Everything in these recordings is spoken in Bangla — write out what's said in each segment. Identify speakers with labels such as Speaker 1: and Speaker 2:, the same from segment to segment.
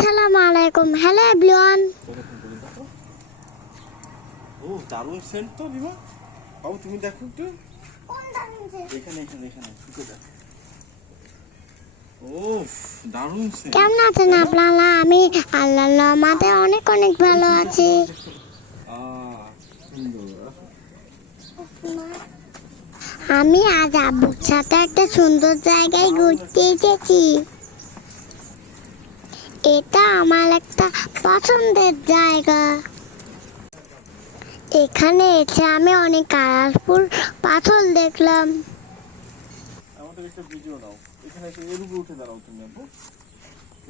Speaker 1: আসসালামু আলাইকুম। হ্যালো এভরিওয়ান
Speaker 2: ও দারুণ সেন্ট তো বাবু তুমি দেখো একটু। এখানে এখানে এখানে ঢুকে দেখ।
Speaker 1: কেমন আছেন আপনারা? আমি আল্লাহ অনেক অনেক ভালো আছি। আমি আজ আব্বুর সাথে একটা সুন্দর জায়গায় ঘুরতে এসেছি। এটা আমার একটা পছন্দের জায়গা। এখানে এসে আমি অনেক কালারফুল পাথর দেখলাম।
Speaker 2: আমাদের একটা ভিডিও নাও। এখানে একটা এর উপরে উঠে দাঁড়াও তুমি আপু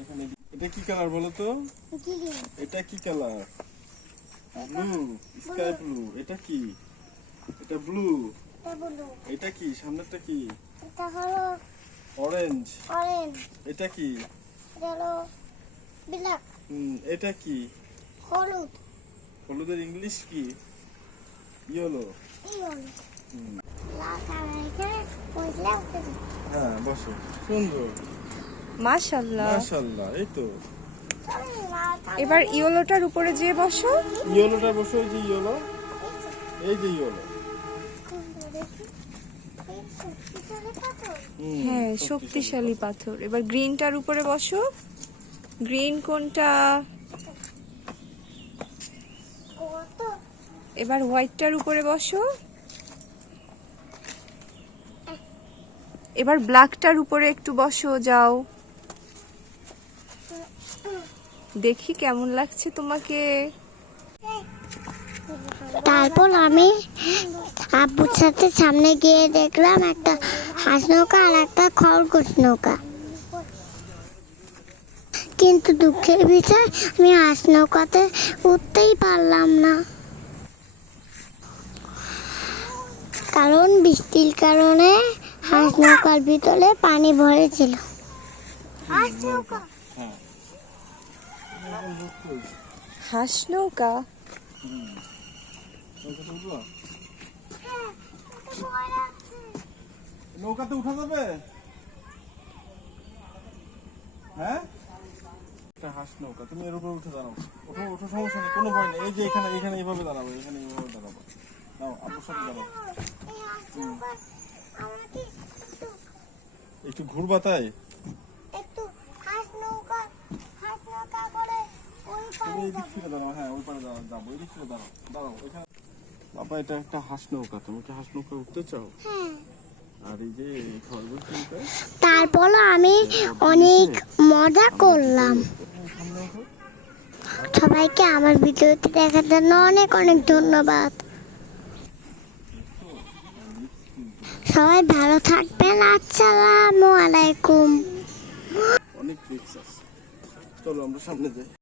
Speaker 2: এখানে এটা কি কালার বলো তো? এটা কি কালার ব্লু স্কাই ব্লু এটা কি? এটা ব্লু এটা কি? সামনেরটা কি?
Speaker 1: এটা হলো
Speaker 2: অরেঞ্জ
Speaker 1: অরেঞ্জ
Speaker 2: এটা কি?
Speaker 1: এটা হলো ব্ল্যাক।
Speaker 2: হুম, এটা কি?
Speaker 1: হলুদ।
Speaker 2: হলুদের ইংলিশ কি? ইয়েলো। হ্যাঁ বসো। সুন্দর।
Speaker 3: মাশাল্লাহ
Speaker 2: মাশাআল্লাহ এই তো।
Speaker 1: চলো, লাল কালার
Speaker 3: এবার ইয়োলোটার উপরে যেয়ে বসো।
Speaker 2: ইয়েলোটা বসো এই যে ইয়েলো। এই যে ইয়েলো।
Speaker 3: হ্যাঁ শক্তিশালী পাথর। এবার গ্রিনটার উপরে বসো। গ্রিন কোনটা? এবার হোয়াইটটার উপরে বসো। এবার ব্ল্যাকটার উপরে একটু বসো, যাও। দেখি কেমন লাগছে তোমাকে।
Speaker 1: তারপর আমি আব্বুর সাথে সামনে গিয়ে দেখলাম একটা হাঁস নৌকা আর একটা খরগোশ নৌকা। কিন্তু দুঃখের বিষয় আমি হাঁস নৌকাতে উঠতেই পারলাম না। কারণ বৃষ্টির কারণে হাঁস নৌকার ভিতরে পানি ভরেছিল। হাঁস নৌকা
Speaker 3: হাঁস নৌকা
Speaker 2: নৌকাতে উঠা যাবে? হ্যাঁ? একটা হাঁস নৌকা তুমি এর উপরে উঠে দাঁড়াও। ওঠো ওঠো সমস্যা নেই কোনো ভয় নেই। এই যে এখানে এখানে এইভাবে দাঁড়াবো এখানে এইভাবে দাঁড়াবো নাও আপুর সাথে দাঁড়াও। একটু ঘুরবা তাই?
Speaker 1: নৌকা হাঁস ওই
Speaker 2: তুমি এই দিক থেকে দাঁড়াও হ্যাঁ ওই পারে দাঁড়াও যাব এই দিক থেকে দাঁড়াও দাঁড়াও এখানে। বাবা এটা একটা হাঁস নৌকা তুমি কি হাঁস নৌকা উঠতে চাও?
Speaker 1: হ্যাঁ।
Speaker 2: আর এই যে খরগোশ নৌকা
Speaker 1: তারপর আমি অনেক মজা করলাম। সবাইকে আমার ভিডিওটি দেখার জন্য অনেক অনেক ধন্যবাদ। সবাই ভালো থাকবেন। আসসালামু আলাইকুম।
Speaker 2: অনেক চলো আমরা সামনে যাই।